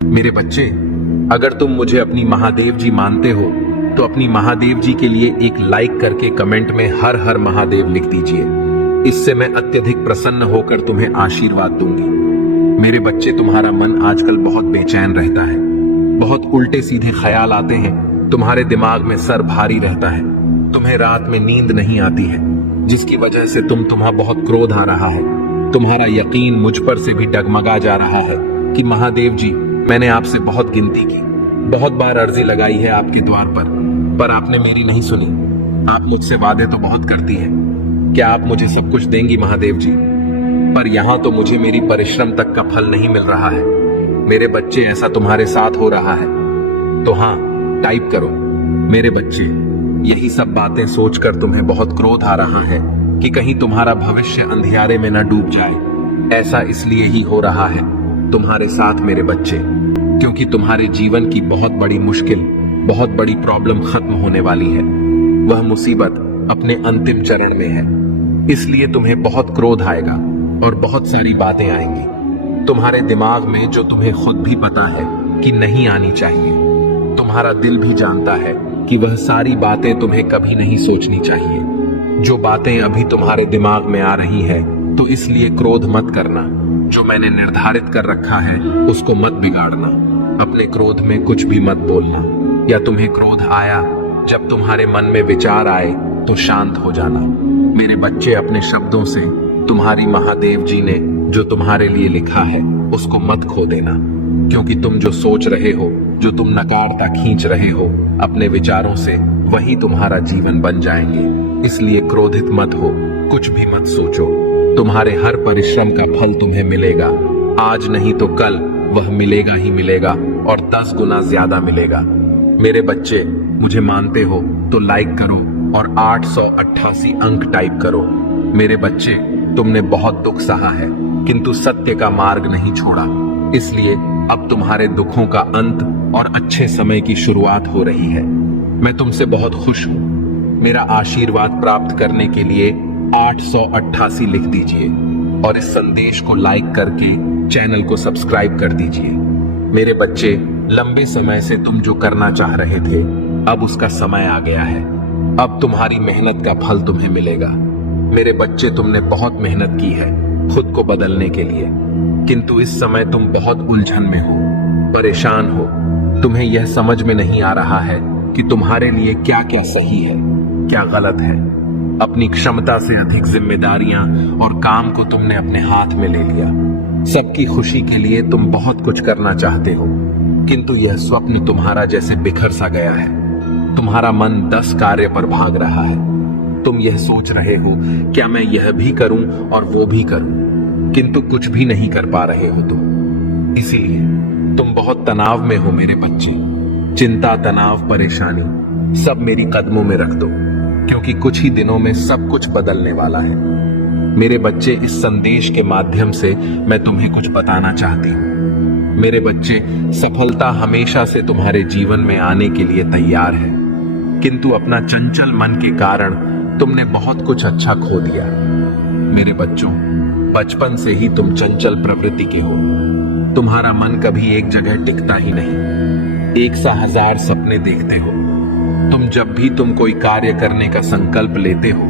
मेरे बच्चे, अगर तुम मुझे अपनी महादेव जी मानते हो तो अपनी महादेव जी के लिए एक लाइक करके कमेंट में हर हर महादेव लिख दीजिए। इससे मैं अत्यधिक प्रसन्न होकर तुम्हें आशीर्वाद दूंगी। मेरे बच्चे, तुम्हारा मन आजकल बहुत बेचैन रहता है, बहुत उल्टे सीधे ख्याल आते हैं, तुम्हारे दिमाग में सर भारी रहता है, तुम्हें रात में नींद नहीं आती है, जिसकी वजह से तुम्हारा बहुत क्रोध आ रहा है। तुम्हारा यकीन मुझ पर से भी डगमगा जा रहा है कि महादेव जी, मैंने आपसे बहुत गिनती की, बहुत बार अर्जी लगाई है आपके द्वार पर आपने मेरी नहीं सुनी। आप मुझसे वादे तो बहुत करती है, क्या आप मुझे सब कुछ देंगी महादेव जी? पर यहाँ तो मुझे मेरी परिश्रम तक का फल नहीं मिल रहा है। मेरे बच्चे, ऐसा तुम्हारे साथ हो रहा है तो हाँ, टाइप करो। मेरे बच्चे, यही सब बातें सोचकर तुम्हें बहुत क्रोध आ रहा है कि कहीं तुम्हारा भविष्य अंधियारे में न डूब जाए। ऐसा इसलिए ही हो रहा है तुम्हारे साथ मेरे बच्चे, क्योंकि तुम्हारे जीवन की बहुत बड़ी मुश्किल, बहुत बड़ी प्रॉब्लम खत्म होने वाली है। वह मुसीबत अपने अंतिम चरण में है, इसलिए तुम्हें बहुत क्रोध आएगा और बहुत सारी बातें आएंगी तुम्हारे दिमाग में, जो तुम्हें खुद भी पता है कि नहीं आनी चाहिए। तुम्हारा दिल भी जानता है कि वह सारी बातें तुम्हें कभी नहीं सोचनी चाहिए। जो बातें अभी तुम्हारे दिमाग में आ रही है, तो इसलिए क्रोध मत करना। जो मैंने निर्धारित कर रखा है उसको मत बिगाड़ना। अपने क्रोध में कुछ भी मत बोलना, या तुम्हें क्रोध आया, जब तुम्हारे मन में विचार आए तो शांत हो जाना। मेरे बच्चे, अपने शब्दों से तुम्हारी महादेव जी ने जो तुम्हारे लिए लिखा है उसको मत खो देना, क्योंकि तुम जो सोच रहे हो, जो तुम नकारता खींच रहे हो अपने विचारों से, वही तुम्हारा जीवन बन जाएंगे। इसलिए क्रोधित मत हो, कुछ भी मत सोचो। तुम्हारे हर परिश्रम का फल तुम्हें मिलेगा, आज नहीं तो कल वह मिलेगा ही मिलेगा, और 10 गुना ज्यादा मिलेगा। मेरे बच्चे, मुझे मानते हो तो लाइक करो और 888 अंक टाइप करो। मेरे बच्चे, तुमने बहुत दुख सहा है, किंतु सत्य का मार्ग नहीं छोड़ा, इसलिए अब तुम्हारे दुखों का अंत और अच्छे समय की शुरुआत हो रही है। मैं तुमसे बहुत खुश हूं। मेरा आशीर्वाद प्राप्त करने के लिए 888 लिख दीजिए और इस संदेश को लाइक करके चैनल को सब्सक्राइब कर दीजिए। मेरे बच्चे, लंबे समय से तुम जो करना चाह रहे थे, अब उसका समय आ गया है। अब तुम्हारी मेहनत का फल तुम्हें मिलेगा। मेरे बच्चे, तुमने बहुत मेहनत की है खुद को बदलने के लिए, किंतु इस समय तुम बहुत उलझन में हो, परेशान हो। तुम्हें यह समझ में नहीं आ रहा है कि तुम्हारे लिए क्या क्या सही है, क्या गलत है। अपनी क्षमता से अधिक जिम्मेदारियां और काम को तुमने अपने हाथ में ले लिया। सबकी खुशी के लिए तुम बहुत कुछ करना चाहते हो, किंतु यह स्वप्न तुम्हारा जैसे बिखर सा गया है। तुम्हारा मन 10 कार्य पर भाग रहा है। तुम यह सोच रहे हो, क्या मैं यह भी करूं और वो भी करूं, किंतु कुछ भी नहीं कर पा रहे हो तुम। इसीलिए तुम बहुत तनाव में हो मेरे बच्चे। चिंता, तनाव, परेशानी सब मेरी कदमों में रख दो, क्योंकि कुछ ही दिनों में सब कुछ बदलने वाला है। मेरे बच्चे, इस संदेश के माध्यम से मैं तुम्हें कुछ बताना चाहती हूँ। मेरे बच्चे, सफलता हमेशा से तुम्हारे जीवन में आने के लिए तैयार है, किंतु अपना चंचल मन के कारण तुमने बहुत कुछ अच्छा खो दिया। मेरे बच्चों, बचपन से ही तुम चंचल प्रवृत्ति के हो। तुम्हारा मन कभी एक जगह टिकता ही नहीं, एक सा 1000 सपने देखते हो। जब भी तुम कोई कार्य करने का संकल्प लेते हो,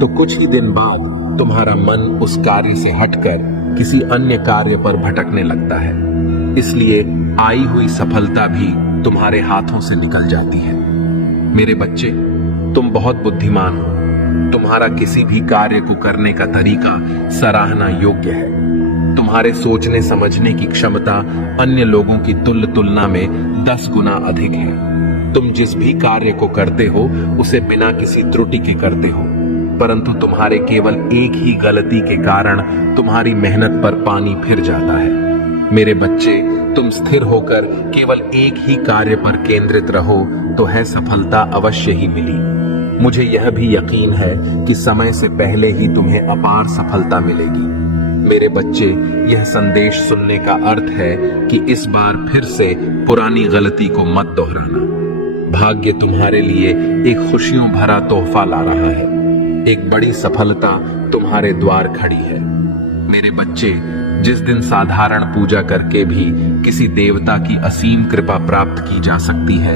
तो कुछ ही दिन बाद तुम्हारा मन उस कार्य से हटकर किसी अन्य कार्य पर भटकने लगता है। इसलिए आई हुई सफलता भी तुम्हारे हाथों से निकल जाती है। मेरे बच्चे, तुम बहुत बुद्धिमान हो। तुम्हारा किसी भी कार्य को करने का तरीका सराहना योग्य है। तुम्हारे सोचने समझने की क्षमता अन्य लोगों की तुलना में 10 गुना अधिक है। तुम जिस भी कार्य को करते हो उसे बिना किसी त्रुटि के करते हो, परंतु तुम्हारे केवल एक ही गलती के कारण तुम्हारी मेहनत पर पानी फिर जाता है। मेरे बच्चे, तुम स्थिर होकर केवल एक ही कार्य पर केंद्रित रहो तो है सफलता अवश्य ही मिली। मुझे यह भी यकीन है कि समय से पहले ही तुम्हें अपार सफलता मिलेगी। मेरे बच्चे, यह संदेश सुनने का अर्थ है कि इस बार फिर से पुरानी गलती को मत दोहराना। भाग्य तुम्हारे लिए एक खुशियों भरा तोहफा ला रहा है। एक बड़ी सफलता तुम्हारे द्वार खड़ी है। मेरे बच्चे, जिस दिन साधारण पूजा करके भी किसी देवता की असीम कृपा प्राप्त की जा सकती है,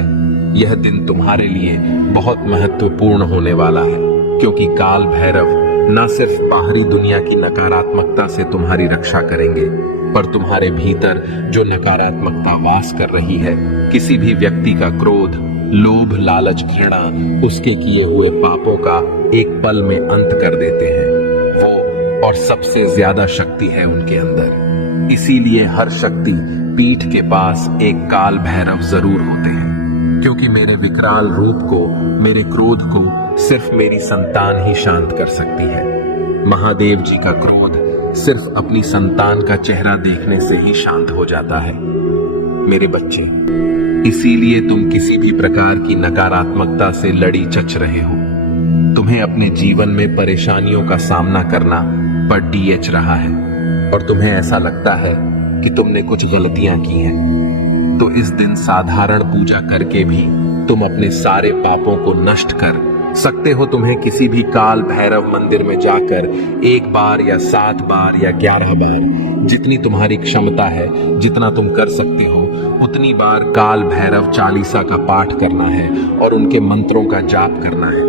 यह दिन तुम्हारे लिए बहुत महत्वपूर्ण होने वाला है, क्योंकि काल भैरव न सिर्फ बाहरी दुनिया की नकारात्मकता से तुम्हारी रक्षा करेंगे, पर तुम्हारे भीतर जो नकारात्मकता वास कर रही है, किसी भी व्यक्ति का क्रोध, लोभ, लालच, घृणा, उसके किए हुए पापों का एक पल में अंत कर देते हैं। वो और सबसे ज्यादा शक्ति है उनके अंदर। इसीलिए हर शक्ति पीठ के पास एक काल भैरव जरूर होते हैं, क्योंकि मेरे विकराल रूप को, मेरे क्रोध को सिर्फ मेरी संतान ही शांत कर सकती है। महादेव जी का क्रोध सिर्फ अपनी संतान का चेहरा देखने से ही शांत हो जाता है। मेरे बच्चे, इसीलिए तुम किसी भी प्रकार की नकारात्मकता से लड़ी चच रहे हो। तुम्हें अपने जीवन में परेशानियों का सामना करना पड़ डीएच रहा है और तुम्हें ऐसा लगता है कि तुमने कुछ गलतियां की हैं। तो इस दिन साधारण पूजा करके भी तुम अपने सारे पापों को नष्ट कर सकते हो। तुम्हें किसी भी काल भैरव मंदिर में जाकर 1 बार या 7 बार या 11 बार, जितनी तुम्हारी क्षमता है, जितना तुम कर सकते हो, उतनी बार काल भैरव चालीसा का पाठ करना है और उनके मंत्रों का जाप करना है।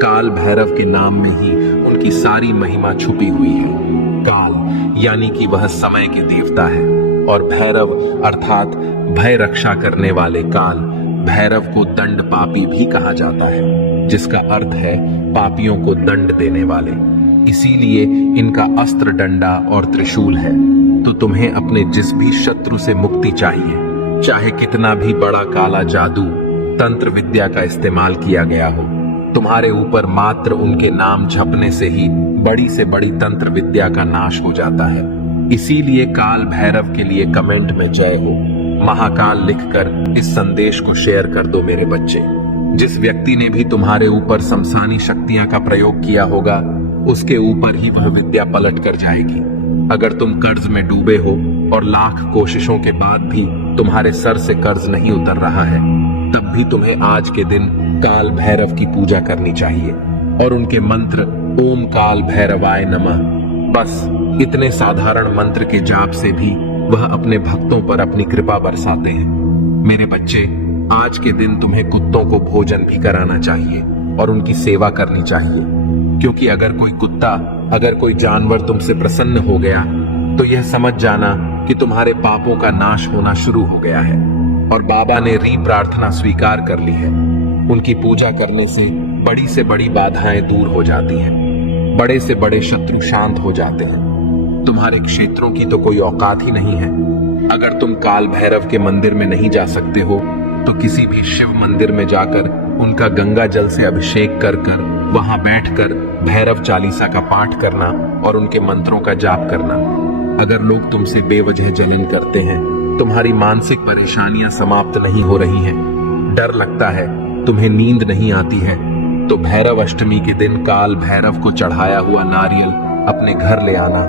काल भैरव के नाम में ही उनकी सारी महिमा छुपी हुई है। काल यानी कि वह समय के देवता है और भैरव अर्थात भय रक्षा करने वाले काल भैरव को दंड पापी भी कहा जाता है, जिसका अर्थ है पापियों को दंड देने वाले। इसीलिए इनका अस्त्र डंडा और त्रिशूल है। तो तुम्हें अपने जिस भी शत्रु से मुक्ति चाहिए, चाहे कितना भी बड़ा काला जादू, तंत्र विद्या का इस्तेमाल किया गया हो, तुम्हारे ऊपर मात्र उनके नाम जपने से ही बड़ी से बड़ी तंत्र विद्या का नाश हो जाता है। इसीलिए काल भैरव के लिए कमेंट में जय हो महाकाल लिखकर इस संदेश को शेयर कर दो। मेरे बच्चे, जिस व्यक्ति ने भी तुम्हारे ऊपर शमशानी शक्तियां का प्रयोग किया होगा, उसके ऊपर ही वह विद्या पलट कर जाएगी। अगर तुम कर्ज में डूबे हो और लाख कोशिशों के बाद भी तुम्हारे सर से कर्ज नहीं उतर रहा है, तब भी तुम्हें आज के दिन काल भैरव की पूजा करनी चाहिए और उनके मंत्र ओम काल भैरवाय नमः, बस इतने साधारण मंत्र के जाप से भी वह अपने भक्तों पर अपनी कृपा बरसाते हैं। मेरे बच्चे, आज के दिन तुम्हें कुत्तों को भोजन भी कराना चाहिए और उनकी सेवा करनी चाहिए, क्योंकि अगर कोई कुत्ता, अगर कोई जानवर तुमसे प्रसन्न हो गया तो यह समझ जाना कि तुम्हारे पापों का नाश होना शुरू हो गया है और बाबा ने प्रार्थना स्वीकार कर ली है। उनकी पूजा करने से बड़ी बाधाएं दूर हो जाती हैं, बड़े से बड़े शत्रु शांत हो जाते हैं। तुम्हारे क्षेत्रों की तो कोई औकात ही नहीं है। अगर तुम काल भैरव के मंदिर में नहीं जा सकते हो तो किसी भी शिव मंदिर में जाकर उनका गंगा जल से अभिषेक कर वहां बैठकर भैरव चालीसा का पाठ करना और उनके मंत्रों का जाप करना। अगर लोग तुमसे बेवजह जलन करते हैं, तुम्हारी मानसिक परेशानियां समाप्त नहीं हो रही हैं, डर लगता है, तुम्हें नींद नहीं आती है, तो भैरव अष्टमी के दिन काल भैरव को चढ़ाया हुआ नारियल अपने घर ले आना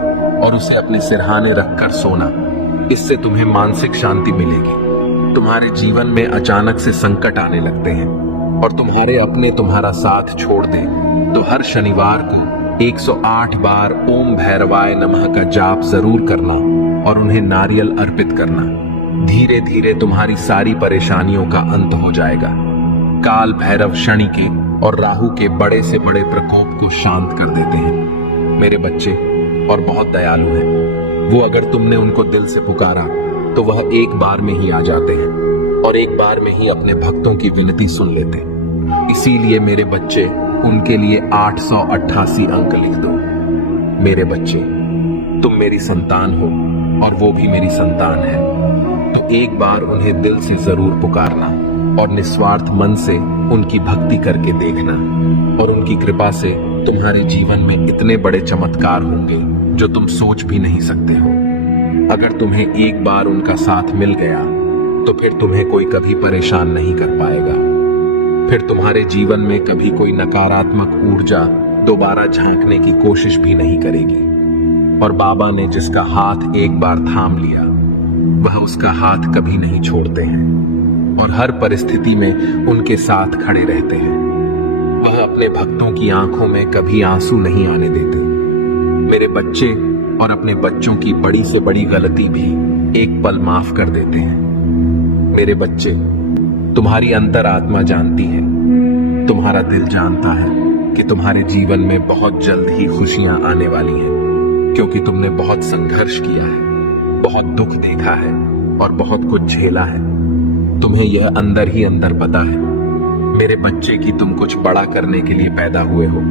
और उसे अपने सिरहाने रखकर सोना। इससे तुम्हें मानसिक शांति मिलेगी। तुम्हारे जीवन में अचानक से संकट आने लगते हैं और तुम्हारे अपने तुम्हारा साथ छोड़ दें, तो हर शनिवार को 108 बार ओम भैरवाय नमः का जाप जरूर करना और उन्हें नारियल अर्पित करना। धीरे धीरे तुम्हारी सारी परेशानियों का अंत हो जाएगा। काल भैरव शनि के और राहु के बड़े से बड़े प्रकोप को शांत कर देते हैं मेरे बच्चे, और बहुत दयालु हैं। वो अगर तुमने उनको दिल से पुकारा तो वह एक बार में ही आ जाते हैं और एक बार में ही अपने भक्तों की विनती सुन लेते हैं। इसीलिए मेरे बच्चे, उनके लिए 888 अंक लिख दो। मेरे बच्चे, तुम मेरी संतान हो और वो भी मेरी संतान है, तो एक बार उन्हें दिल से जरूर पुकारना और निस्वार्थ मन से उनकी भक्ति करके देखना, और उनकी कृपा से तुम्हारे जीवन में इतने बड़े चमत्कार होंगे जो तुम सोच भी नहीं सकते हो। अगर तुम्हें एक बार उनका साथ मिल गया तो फिर तुम्हें कोई कभी परेशान नहीं कर पाएगा। फिर तुम्हारे जीवन में कभी कोई नकारात्मक ऊर्जा दोबारा झांकने की कोशिश भी नहीं करेगी। और बाबा ने जिसका हाथ एक बार थाम लिया, वह उसका हाथ कभी नहीं छोड़ते हैं और हर परिस्थिति में उनके साथ खड़े रहते हैं। वह अपने भक्तों की आंखों में कभी आंसू नहीं आने देते। मेरे बच्चे, और अपने बच्चों की बड़ी से बड़ी गलती भी एक पल माफ कर देते हैं। मेरे बच्चे, तुम्हारी अंतरात्मा जानती है, तुम्हारा दिल जानता है कि तुम्हारे जीवन में बहुत जल्द ही खुशियां आने वाली हैं, क्योंकि तुमने बहुत संघर्ष किया है, बहुत दुख देखा है और बहुत कुछ झेला है। तुम्हें यह अंदर ही अंदर पता है मेरे बच्चे कि तुम कुछ बड़ा करने के लिए पैदा हुए हो।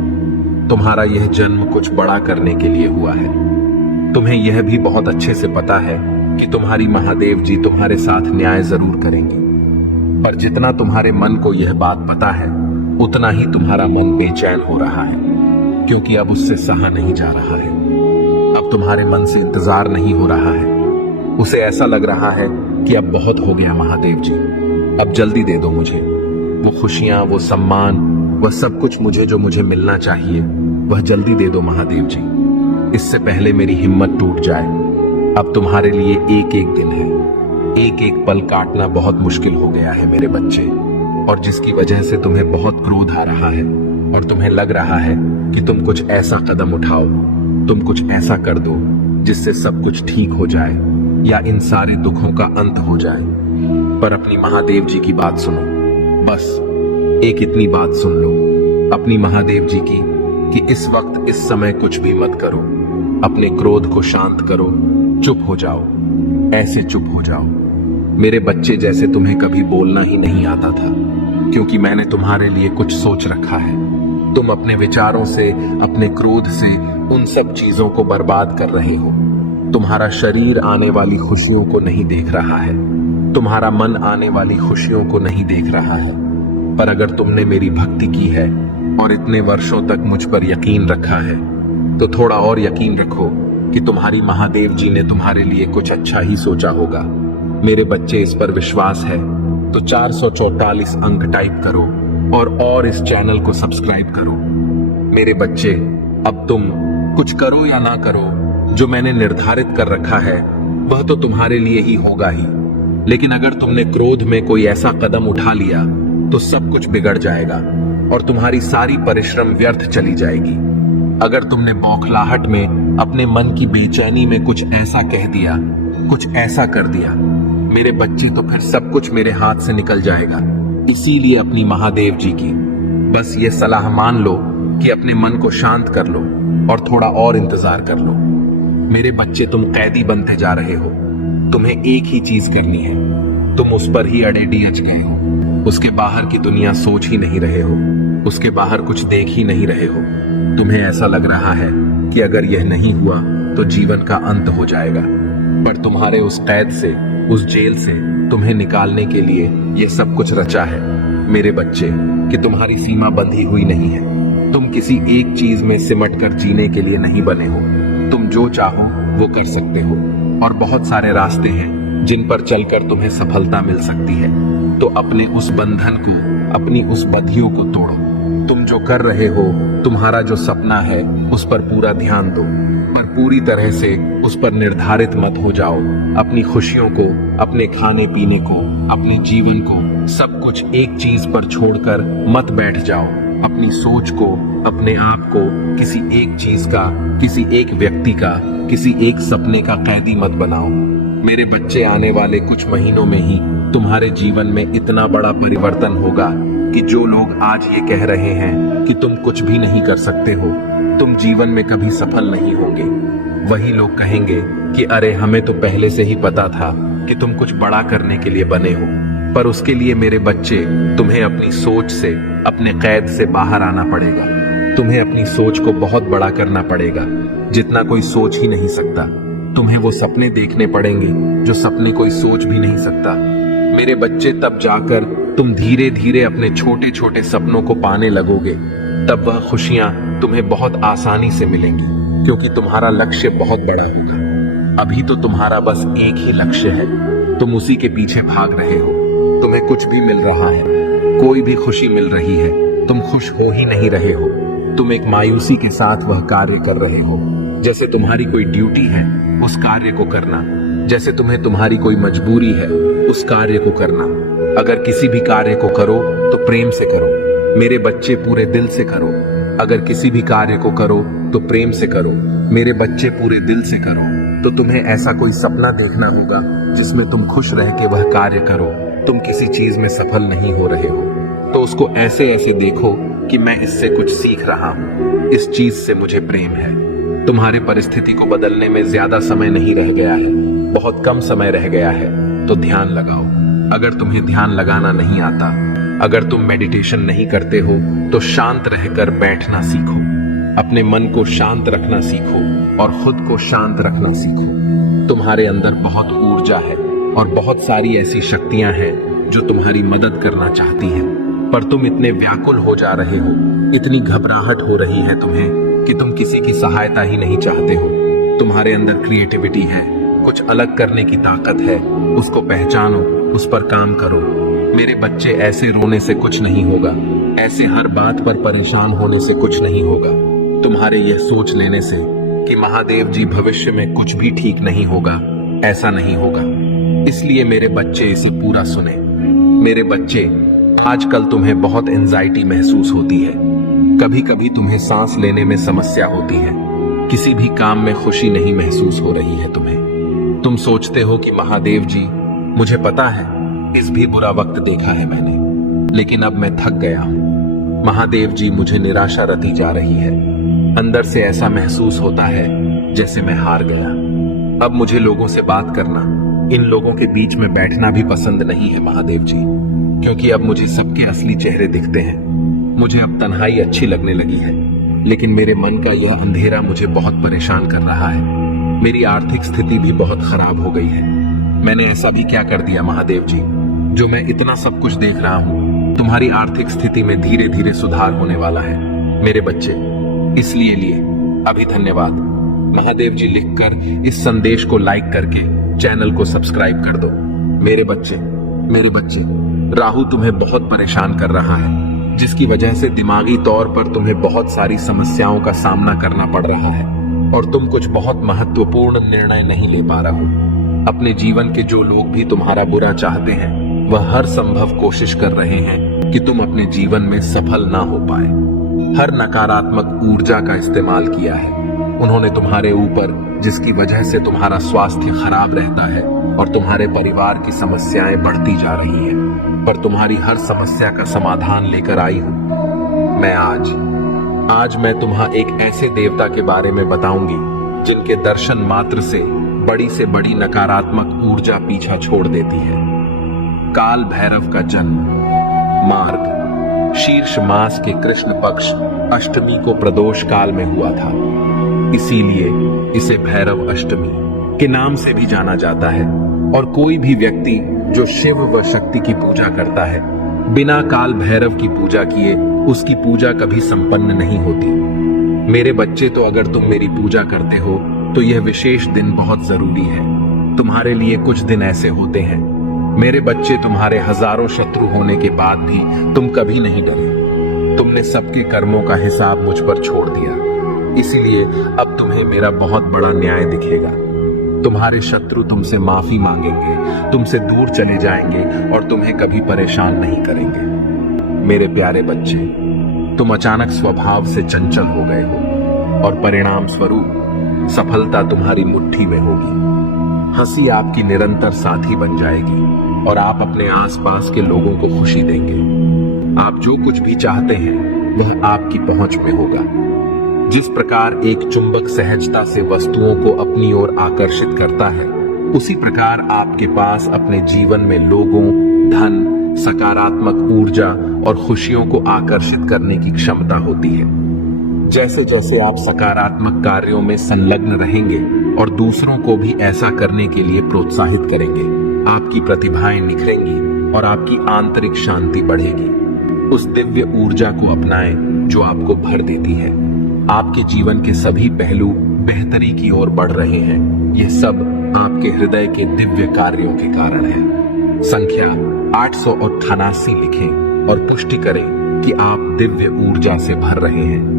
तुम्हारा यह जन्म कुछ बड़ा करने के लिए हुआ है। तुम्हें यह भी बहुत अच्छे से पता है कि तुम्हारी महादेव जी तुम्हारे साथ न्याय जरूर करेंगे, पर जितना तुम्हारे मन को यह बात पता है उतना ही तुम्हारा मन बेचैन हो रहा है, क्योंकि अब उससे सहा नहीं जा रहा है। अब तुम्हारे मन से इंतजार नहीं हो रहा है। उसे ऐसा लग रहा है कि अब बहुत हो गया महादेव जी, अब जल्दी दे दो मुझे वो खुशियां, वो सम्मान, वह सब कुछ जो मुझे मिलना चाहिए, वह जल्दी दे दो महादेव जी, इससे पहले मेरी हिम्मत टूट जाए। अब तुम्हारे लिए एक एक दिन है, एक एक पल काटना बहुत मुश्किल हो गया है मेरे बच्चे, और जिसकी वजह से तुम्हें बहुत क्रोध आ रहा है और तुम्हें लग रहा है कि तुम कुछ ऐसा कदम उठाओ, तुम कुछ ऐसा कर दो जिससे सब कुछ ठीक हो जाए या इन सारे दुखों का अंत हो जाए। पर अपनी महादेव जी की बात सुनो, बस एक इतनी बात सुन लो अपनी महादेव जी की कि इस वक्त इस समय कुछ भी मत करो, अपने क्रोध को शांत करो, चुप हो जाओ, ऐसे चुप हो जाओ मेरे बच्चे जैसे तुम्हें कभी बोलना ही नहीं आता था, क्योंकि मैंने तुम्हारे लिए कुछ सोच रखा है। तुम अपने विचारों से, अपने क्रोध से उन सब चीजों को बर्बाद कर रहे हो। तुम्हारा शरीर आने वाली खुशियों को नहीं देख रहा है, तुम्हारा मन आने वाली खुशियों को नहीं देख रहा है। पर अगर तुमने मेरी भक्ति की है और इतने वर्षों तक मुझ पर यकीन रखा है, तो थोड़ा और यकीन रखो कि तुम्हारी महादेव जी ने तुम्हारे लिए कुछ अच्छा ही सोचा होगा। मेरे बच्चे, इस पर विश्वास है तो 444 अंक टाइप करो और इस चैनल को सब्सक्राइब करो। मेरे बच्चे, अब तुम कुछ करो या ना करो, जो मैंने निर्धारित कर रखा है वह तो तुम्हारे लिए ही होगा ही, लेकिन अगर तुमने क्रोध में कोई ऐसा कदम उठा लिया तो सब कुछ बिगड़ जाएगा और तुम्हारी सारी परिश्रम व्यर्थ चली जाएगी। अगर तुमने बौखलाहट में, अपने मन की बेचैनी में कुछ ऐसा कह दिया, कुछ ऐसा कर दिया मेरे बच्चे, तो फिर सब कुछ मेरे हाथ से निकल जाएगा। इसीलिए अपनी महादेव जी की बस ये सलाह मान लो कि अपने मन को शांत कर लो और थोड़ा और इंतजार कर लो। मेरे बच्चे, तुम कैदी बनते जा रहे हो। तुम्हें एक ही चीज करनी है, तुम उस पर ही अड़ेडी अच गए हो। उसके बाहर की दुनिया सोच ही नहीं रहे हो, उसके बाहर कुछ देख ही नहीं रहे हो। तुम्हें ऐसा लग रहा है कि अगर यह नहीं हुआ तो जीवन का अंत हो जाएगा, पर तुम्हारे उस कैद से, उस जेल से तुम्हें निकालने के लिए यह सब कुछ रचा है मेरे बच्चे, कि तुम्हारी सीमा बंधी हुई नहीं है। तुम किसी एक चीज में सिमट कर जीने के लिए नहीं बने हो। तुम जो चाहो वो कर सकते हो और बहुत सारे रास्ते हैं जिन पर चलकर तुम्हें सफलता मिल सकती है। तो अपने उस बंधन को, अपनी उस बंधियों को तोड़ो। तुम जो कर रहे हो, तुम्हारा जो सपना है, उस पर पूरा ध्यान दो, पर पूरी तरह से उस पर निर्धारित मत हो जाओ। अपनी खुशियों को, अपने खाने पीने को, अपने जीवन को, सब कुछ एक चीज पर छोड़कर मत बैठ जाओ। अपनी सोच को, अपने आप को किसी एक चीज का, किसी एक व्यक्ति का, किसी एक सपने का कैदी मत बनाओ। मेरे बच्चे, आने वाले कुछ महीनों में ही तुम्हारे जीवन में इतना बड़ा परिवर्तन होगा कि जो लोग आज ये कह रहे हैं कि तुम कुछ भी नहीं कर सकते हो, तुम जीवन में कभी सफल नहीं होंगे, वही लोग कहेंगे कि अरे, हमें तो पहले से ही पता था कि तुम कुछ बड़ा करने के लिए बने हो। पर उसके लिए मेरे बच्चे, तुम्हें अपनी सोच से, अपने कैद से बाहर आना पड़ेगा। तुम्हें अपनी सोच को बहुत बड़ा करना पड़ेगा, जितना कोई सोच ही नहीं सकता। तुम्हें वो सपने देखने पड़ेंगे जो सपने कोई सोच भी नहीं सकता। मेरे बच्चे, तब जाकर तुम धीरे धीरे अपने छोटे छोटे सपनों को पाने लगोगे। तब वह खुशियां तुम्हें बहुत आसानी से मिलेंगी, क्योंकि तुम्हारा लक्ष्य बहुत बड़ा होगा। अभी तो तुम्हारा बस एक ही लक्ष्य है, तुम उसी के पीछे भाग रहे हो। तुम्हें कुछ भी मिल रहा है, कोई भी खुशी मिल रही है, तुम खुश हो ही नहीं रहे हो। तुम एक मायूसी के साथ वह कार्य कर रहे हो, जैसे तुम्हारी कोई ड्यूटी है उस कार्य को करना, जैसे तुम्हें तुम्हारी कोई मजबूरी है उस कार्य को करना। अगर किसी भी कार्य को करो तो प्रेम से करो मेरे बच्चे, पूरे दिल से करो। अगर किसी भी कार्य को करो तो प्रेम से करो। मेरे बच्चे पूरे दिल से करो तो तुम्हें ऐसा कोई सपना देखना होगा जिसमें तुम खुश रह के वह कार्य करो। तुम किसी चीज में सफल नहीं हो रहे हो तो उसको ऐसे ऐसे देखो कि मैं इससे कुछ सीख रहा हूँ, इस चीज से मुझे प्रेम है। तुम्हारी परिस्थिति को बदलने में ज्यादा समय नहीं रह गया है, बहुत कम समय रह गया है, तो ध्यान लगाओ। अगर तुम्हें ध्यान लगाना नहीं आता, अगर तुम मेडिटेशन नहीं करते हो तो शांत रहकर बैठना सीखो, अपने मन को शांत रखना सीखो और खुद को शांत रखना सीखो। तुम्हारे अंदर बहुत ऊर्जा है और बहुत सारी ऐसी शक्तियां हैं जो तुम्हारी मदद करना चाहती हैं, पर तुम इतने व्याकुल हो जा रहे हो, इतनी घबराहट हो रही है तुम्हें कि तुम किसी की सहायता ही नहीं चाहते हो। तुम्हारे अंदर क्रिएटिविटी है, कुछ अलग करने की ताकत है, उसको पहचानो, उस पर काम करो। मेरे बच्चे, ऐसे रोने से कुछ नहीं होगा, ऐसे हर बात पर परेशान होने से कुछ नहीं होगा। तुम्हारे यह सोच लेने से कि महादेव जी भविष्य में कुछ भी ठीक नहीं होगा, ऐसा नहीं होगा। इसलिए मेरे बच्चे इसे पूरा सुने। मेरे बच्चे, आजकल तुम्हें बहुत एंजाइटी महसूस होती है, कभी कभी तुम्हें सांस लेने में समस्या होती है, किसी भी काम में खुशी नहीं महसूस हो रही है तुम्हें। तुम सोचते हो कि महादेव जी, मुझे पता है इस भी बुरा वक्त देखा है मैंने, लेकिन अब मैं थक गया हूं। महादेव जी, मुझे निराशा रती जा रही है, अंदर से ऐसा महसूस होता है जैसे मैं हार गया। अब मुझे लोगों से बात करना, इन लोगों के बीच में बैठना भी पसंद नहीं है महादेव जी, क्योंकि अब मुझे सबके असली चेहरे दिखते हैं। मुझे अब तन्हाई अच्छी लगने लगी है, लेकिन मेरे मन का यह अंधेरा मुझे बहुत परेशान कर रहा है। मेरी आर्थिक स्थिति भी बहुत खराब हो गई है। मैंने ऐसा भी क्या कर दिया महादेव जी, जो मैं इतना सब कुछ देख रहा हूँ? तुम्हारी आर्थिक स्थिति में धीरे धीरे सुधार होने वाला है मेरे बच्चे, इसलिए लिए अभी धन्यवाद। महादेव जी लिखकर इस संदेश को लाइक करके चैनल को सब्सक्राइब कर दो। मेरे बच्चे, राहु तुम्हें बहुत परेशान कर रहा है, जिसकी वजह से दिमागी तौर पर तुम्हें बहुत सारी समस्याओं का सामना करना पड़ रहा है और तुम कुछ बहुत महत्वपूर्ण निर्णय नहीं ले पा रहे हो। अपने जीवन के जो लोग भी तुम्हारा बुरा चाहते हैं, वह हर संभव कोशिश कर रहे हैं कि तुम अपने जीवन में सफल ना हो पाए। हर नकारात्मक ऊर्जा का इस्तेमाल किया है उन्होंने तुम्हारे ऊपर, जिसकी वजह से तुम्हारा स्वास्थ्य खराब रहता है और तुम्हारे परिवार की समस्याएं बढ़ती जा रही हैं। पर तुम्हारी हर समस्या का समाधान लेकर आई हूं मैं आज मैं तुम्हें एक ऐसे देवता के बारे में बताऊंगी जिनके दर्शन मात्र से बड़ी नकारात्मक ऊर्जा पीछा छोड़ देती है। काल भैरव का जन्म मार्ग शीर्ष मास के कृष्ण पक्ष अष्टमी को प्रदोष काल में हुआ था, इसीलिए इसे भैरव अष्टमी के नाम से भी जाना जाता है। और कोई भी व्यक्ति जो शिव व शक्ति की पूजा करता है, बिना काल भैरव की पूजा किए उसकी पूजा कभी संपन्न नहीं होती। मेरे बच्चे, तो अगर तुम मेरी पूजा करते हो तो यह विशेष दिन बहुत जरूरी है। तुम्हारे लिए कुछ दिन ऐसे होते हैं मेरे बच्चे, तुम्हारे हजारों शत्रु होने के बाद भी तुम कभी नहीं डरे। तुमने सबके कर्मों का हिसाब मुझ पर छोड़ दिया, इसीलिए अब तुम्हें मेरा बहुत बड़ा न्याय दिखेगा। तुम्हारे शत्रु तुमसे माफी मांगेंगे, तुमसे दूर चले जाएंगे और तुम्हें कभी परेशान नहीं करेंगे। मेरे प्यारे बच्चे, तुम अचानक स्वभाव से चंचल हो गए हो और परिणाम स्वरूप सफलता तुम्हारी मुट्ठी में होगी। हंसी आपकी निरंतर साथी बन जाएगी और आप अपने आसपास के लोगों को खुशी देंगे। आप जो कुछ भी चाहते हैं वह आपकी पहुंच में होगा। जिस प्रकार एक चुंबक सहजता से वस्तुओं को अपनी ओर आकर्षित करता है, उसी प्रकार आपके पास अपने जीवन में लोगों, धन, सकारात्मक ऊर्जा और खुशियों को आकर्षित करने की क्षमता होती है। जैसे जैसे आप सकारात्मक कार्यों में संलग्न रहेंगे और दूसरों को भी ऐसा करने के लिए प्रोत्साहित करेंगे, आपकी प्रतिभाएं निखरेंगी और आपकी आंतरिक शांति बढ़ेगी। उस दिव्य ऊर्जा को अपनाएं जो आपको भर देती है। आपके जीवन के सभी पहलू बेहतरी की ओर बढ़ रहे हैं। यह सब आपके हृदय के दिव्य कार्यों के कारण है। संख्या 888 लिखें और पुष्टि करें कि आप दिव्य ऊर्जा से भर रहे हैं।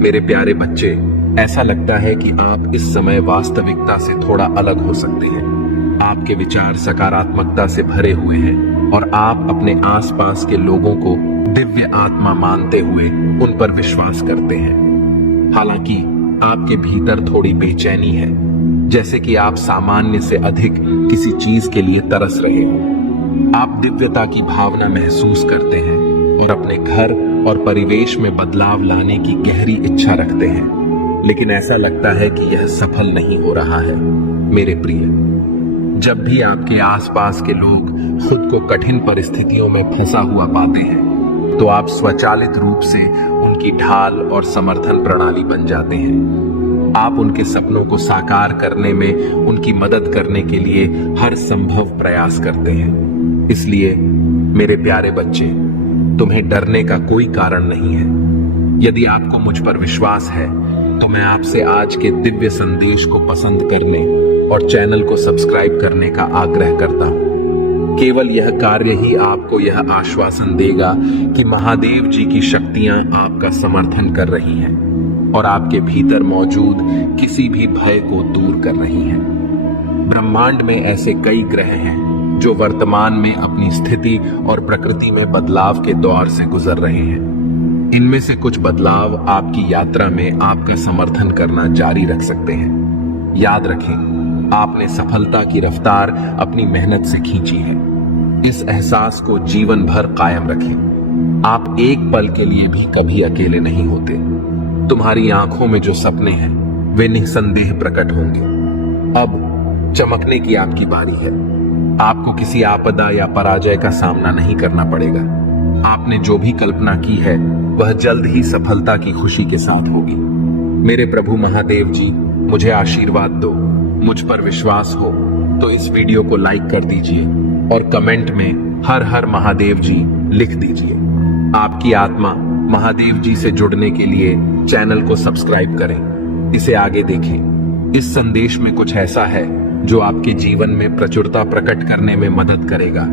मेरे प्यारे बच्चे, ऐसा लगता है कि आप इस समय वास्तविकता से थोड़ा अलग हो सकते हैं। आपके विचार सकारात्मकता से भरे हुए हैं और आप अपने आसपास के लोगों को दिव्य आत्मा मानते हुए उन पर विश्वास करते हैं। हालांकि आपके भीतर थोड़ी बेचैनी है, जैसे कि आप सामान्य से अधिक किसी चीज के लिए तरस रहे हो। आप दिव्यता की भावना महसूस करते हैं और अपने घर और परिवेश में बदलाव लाने की गहरी इच्छा रखते हैं, लेकिन ऐसा लगता है कि यह सफल नहीं हो रहा है। मेरे प्रिय, जब भी आपके आसपास के लोग खुद को कठिन परिस्थितियों में फंसा हुआ पाते हैं, तो आप स्वचालित रूप से उनकी ढाल और समर्थन प्रणाली बन जाते हैं। आप उनके सपनों को साकार करने में उनकी मदद करने के लिए हर संभव प्रयास करते हैं। इसलिए मेरे प्यारे बच्चे, तुम्हें डरने का कोई कारण नहीं है। यदि आपको मुझ पर विश्वास है, तो मैं आपसे आज के दिव्य संदेश को पसंद करने और चैनल को सब्सक्राइब करने का आग्रह करता हूं। केवल यह कार्य ही आपको यह आश्वासन देगा कि महादेव जी की शक्तियां आपका समर्थन कर रही हैं और आपके भीतर मौजूद किसी भी भय को दूर कर रही हैं। ब्रह्मांड में ऐसे कई ग्रह हैं जो वर्तमान में अपनी स्थिति और प्रकृति में बदलाव के दौर से गुजर रहे हैं। इनमें से कुछ बदलाव आपकी यात्रा में आपका समर्थन करना जारी रख सकते हैं। याद रखें, आपने सफलता की रफ्तार अपनी मेहनत से खींची है। इस एहसास को जीवन भर कायम रखें। आप एक पल के लिए भी कभी अकेले नहीं होते। तुम्हारी आंखों में जो सपने हैं, वे निसंदेह प्रकट होंगे। अब चमकने की आपकी बारी है। आपको किसी आपदा या पराजय का सामना नहीं करना पड़ेगा। आपने जो भी कल्पना की है, वह जल्द ही सफलता की खुशी के साथ होगी। मेरे प्रभु महादेव जी, मुझे आशीर्वाद दो। मुझ पर विश्वास हो तो इस वीडियो को लाइक कर दीजिए और कमेंट में हर हर महादेव जी लिख दीजिए। आपकी आत्मा महादेव जी से जुड़ने के लिए चैनल को सब्सक्राइब करें, इसे आगे देखें। इस संदेश में कुछ ऐसा है जो आपके जीवन में प्रचुरता प्रकट करने में मदद करेगा।